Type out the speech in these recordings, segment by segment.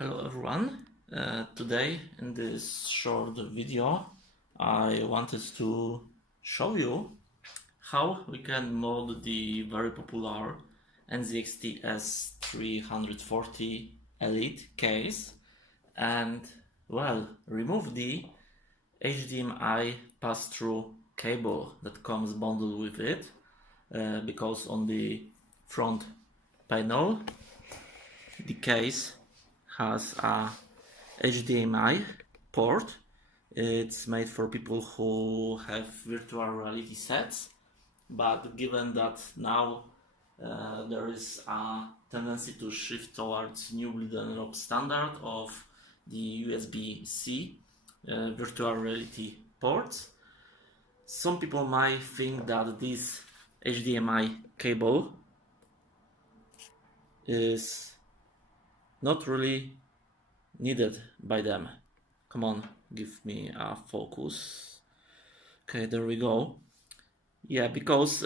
Hello everyone, today in this short video I wanted to show you how we can mod the very popular NZXT S340 Elite case and remove the HDMI pass-through cable that comes bundled with it because on the front panel the case has a HDMI port. It's made for people who have virtual reality sets, but given that now there is a tendency to shift towards newly developed standard of the USB-C virtual reality ports, some people might think that this HDMI cable is not really needed by them. Come on, give me a focus. Okay, there we go. Yeah, because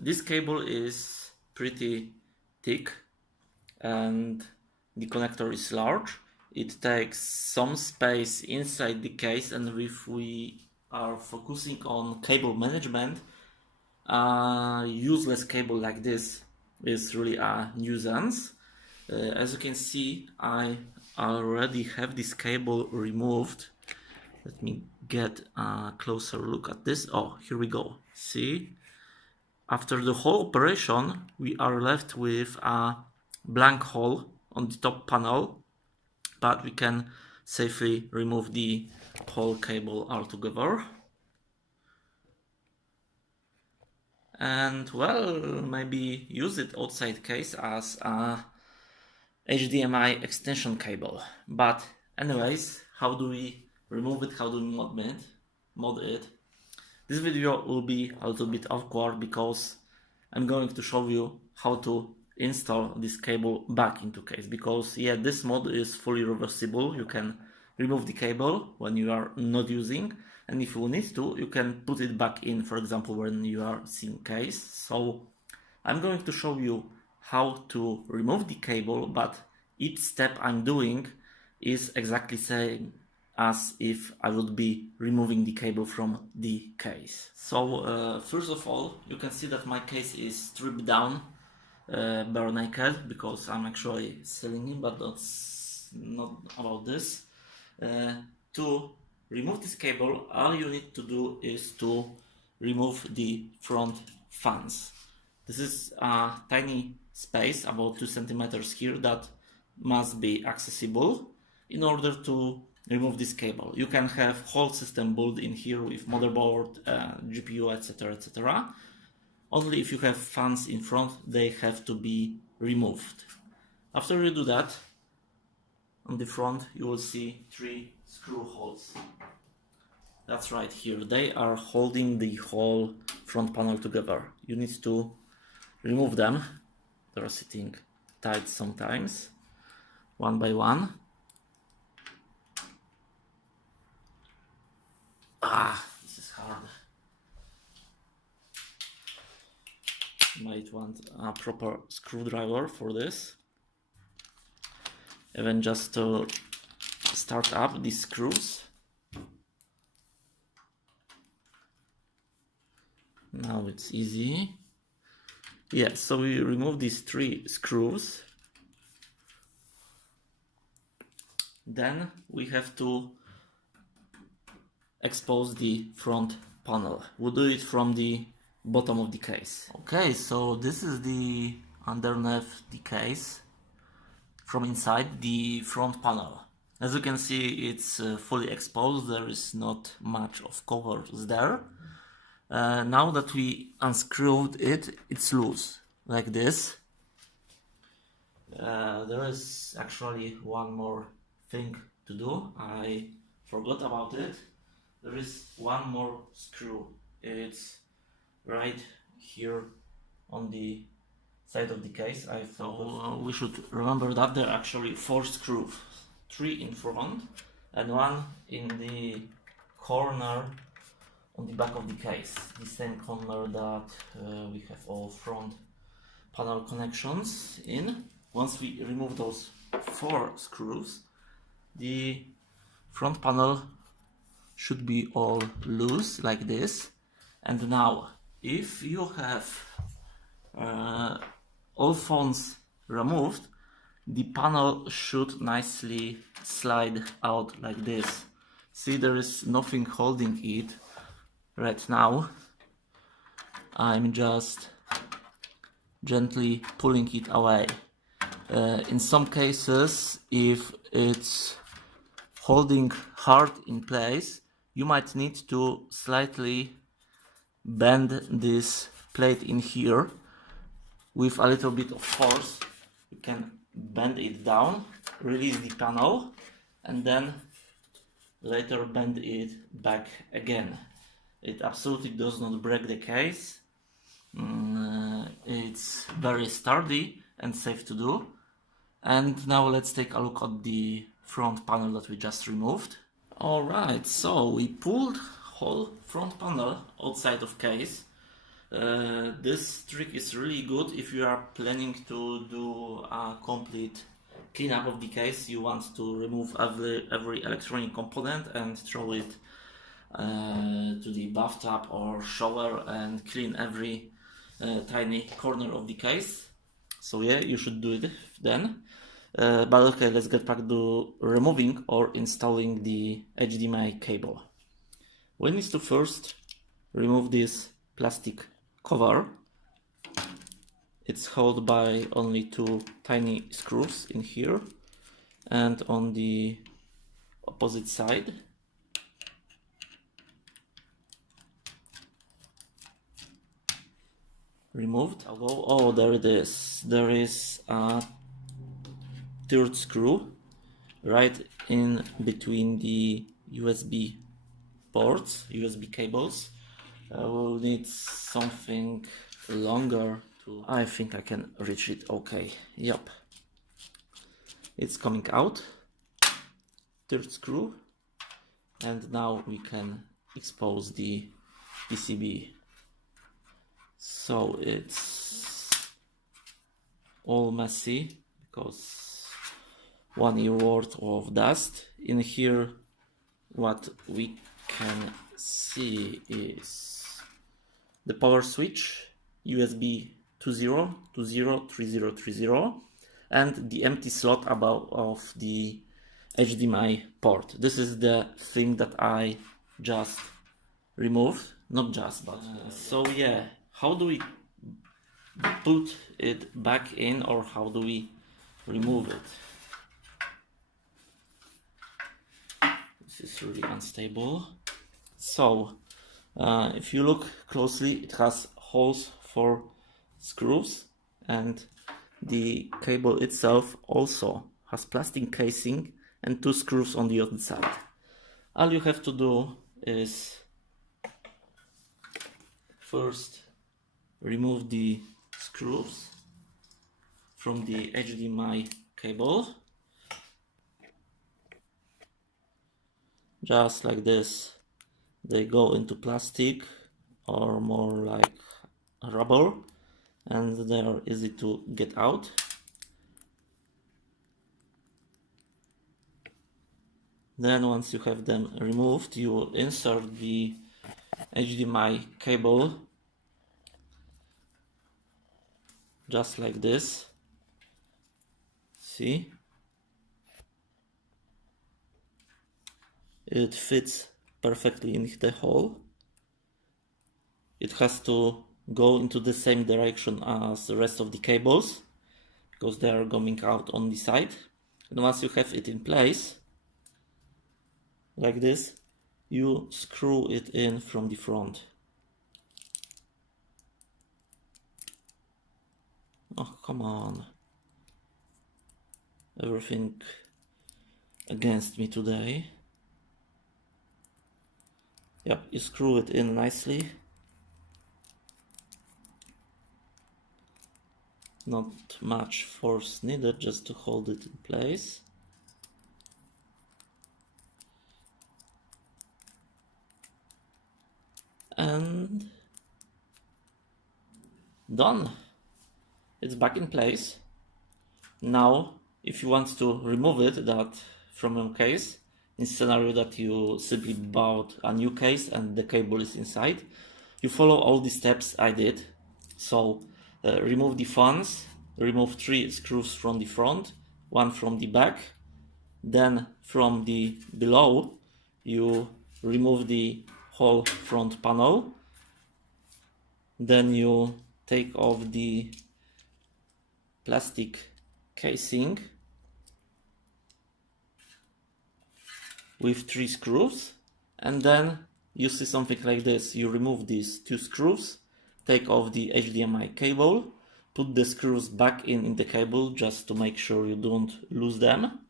this cable is pretty thick and the connector is large. It takes some space inside the case, and if we are focusing on cable management, a useless cable like this is really a nuisance. As you can see, I already have this cable removed. Let me get a closer look at this. Oh, here we go. See? After the whole operation, we are left with a blank hole on the top panel, but we can safely remove the whole cable altogether. And maybe use it outside case as a HDMI extension cable. But anyways, how do we remove it? How do we mod it? This video will be a little bit awkward because I'm going to show you how to install this cable back into case, because yeah, this mod is fully reversible. You can remove the cable when you are not using, and if you need to, you can put it back in, for example, when you are seeing case. So I'm going to show you how to remove the cable, but each step I'm doing is exactly same as if I would be removing the cable from the case. So first of all, you can see that my case is stripped down, bare naked, because I'm actually selling it, but that's not about this. To remove this cable, all you need to do is to remove the front fans. This is a tiny space, about 2 centimeters here, that must be accessible in order to remove this cable. You can have whole system built in here with motherboard, GPU, etc, etc. Only if you have fans in front, they have to be removed. After you do that, on the front you will see 3 screw holes. That's right, here they are holding the whole front panel together. You need to remove them. They're sitting tight sometimes, one by one. This is hard. Might want a proper screwdriver for this. Even just to start up these screws. Now it's easy. Yeah, so we remove these 3 screws. Then we have to expose the front panel. We'll do it from the bottom of the case. Okay, so this is the underneath the case, from inside the front panel. As you can see, it's fully exposed. There is not much of covers there. Now that we unscrewed it, it's loose, like this. There is actually one more thing to do. I forgot about it. There is one more screw. It's right here on the side of the case. I thought we should remember that there are actually 4 screws, 3 in front and 1 in the corner on the back of the case, the same corner that we have all front panel connections in. Once we remove those 4 screws, the front panel should be all loose like this. And now, if you have all phones removed, the panel should nicely slide out like this. See, there is nothing holding it right now. I'm just gently pulling it away. In some cases, if it's holding hard in place, you might need to slightly bend this plate in here with a little bit of force. You can bend it down, release the panel, and then later bend it back again. It absolutely does not break the case. It's very sturdy and safe to do. And now let's take a look at the front panel that we just removed. Alright, so we pulled whole front panel outside of case. This trick is really good if you are planning to do a complete cleanup of the case. You want to remove every electronic component and throw it to the bathtub or shower and clean every tiny corner of the case. So yeah, you should do it then. But okay, let's get back to removing or installing the HDMI cable. We need to first remove this plastic cover. It's held by only two tiny screws in here and on the opposite side. Removed. Oh, there it is. There is a third screw right in between the USB ports, USB cables. We'll need something longer to... I think I can reach it okay. Yep. It's coming out. Third screw. And now we can expose the PCB. So it's all messy because 1 year worth of dust. In here, what we can see is the power switch, USB 2.0, 2.0, 3.0, and the empty slot above of the HDMI port. This is the thing that I just removed. Not just, but... so yeah, how do we put it back in, or how do we remove it? This is really unstable. So, if you look closely, it has holes for screws, and the cable itself also has plastic casing and two screws on the other side. All you have to do is first remove the screws from the HDMI cable, just like this. They go into plastic or more like rubber, and they are easy to get out. Then once you have them removed, you will insert the HDMI cable just like this. See? It fits perfectly in the hole. It has to go into the same direction as the rest of the cables because they are going out on the side. And once you have it in place, like this, you screw it in from the front. Oh, come on. Everything against me today. Yep, you screw it in nicely. Not much force needed, just to hold it in place. And done. It's back in place. Now, if you want to remove it, that from your case, in scenario that you simply bought a new case and the cable is inside, you follow all the steps I did. So remove the fans, remove 3 screws from the front, 1 from the back, then from the below you remove the whole front panel, then you take off the plastic casing with 3 screws, and then you see something like this. You remove these 2 screws, take off the HDMI cable, put the screws back in the cable just to make sure you don't lose them,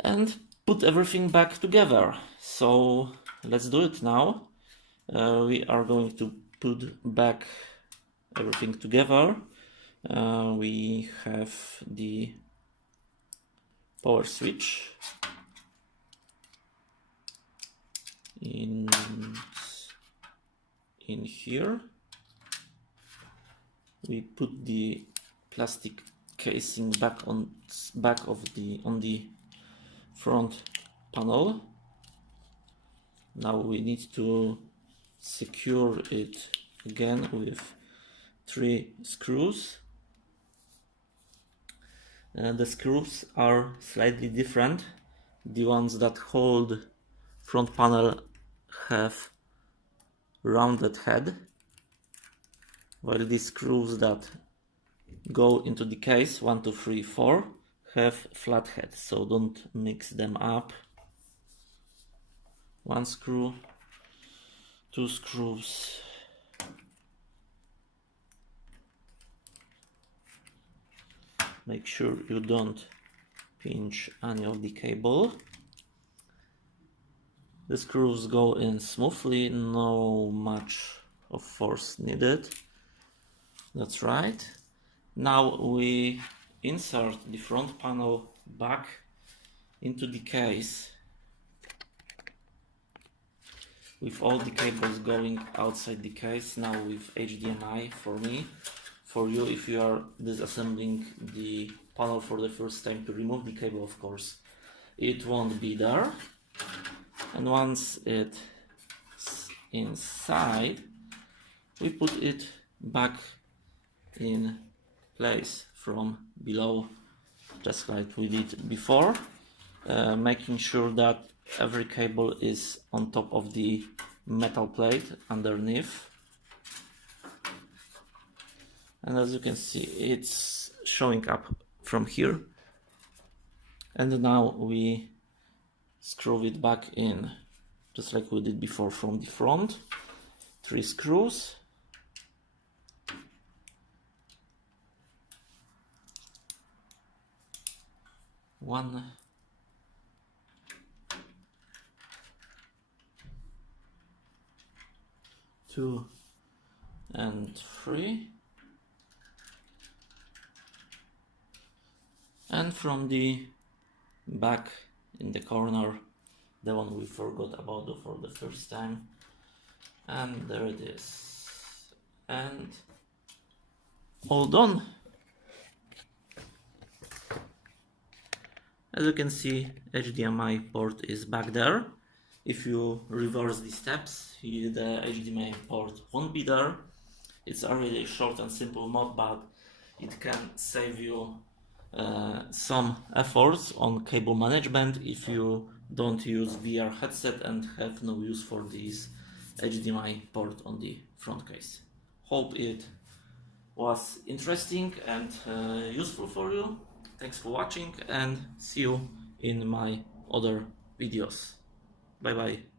and put everything back together. So let's do it now. We are going to put back everything together. We have the power switch in here. We put the plastic casing back on the front panel. Now we need to secure it again with 3 screws. The screws are slightly different. The ones that hold front panel have rounded head, while the screws that go into the case, 1, 2, 3, 4, have flat head, so don't mix them up. 1 screw, 2 screws, make sure you don't pinch any of the cable. The screws go in smoothly, no much of force needed. That's right. Now we insert the front panel back into the case with all the cables going outside the case, now with HDMI for me. For you, if you are disassembling the panel for the first time, to remove the cable, of course, it won't be there. And once it's inside, we put it back in place from below, just like we did before, making sure that every cable is on top of the metal plate underneath. And as you can see, it's showing up from here. And now we screw it back in, just like we did before from the front. 3 screws. One, 2, and 3. And from the back in the corner, the one we forgot about for the first time, and there it is, and all done. As you can see, HDMI port is back there. If you reverse the steps, the HDMI port won't be there. It's a really short and simple mod, but it can save you some efforts on cable management if you don't use VR headset and have no use for this HDMI port on the front case. Hope it was interesting and useful for you. Thanks for watching and see you in my other videos. Bye bye.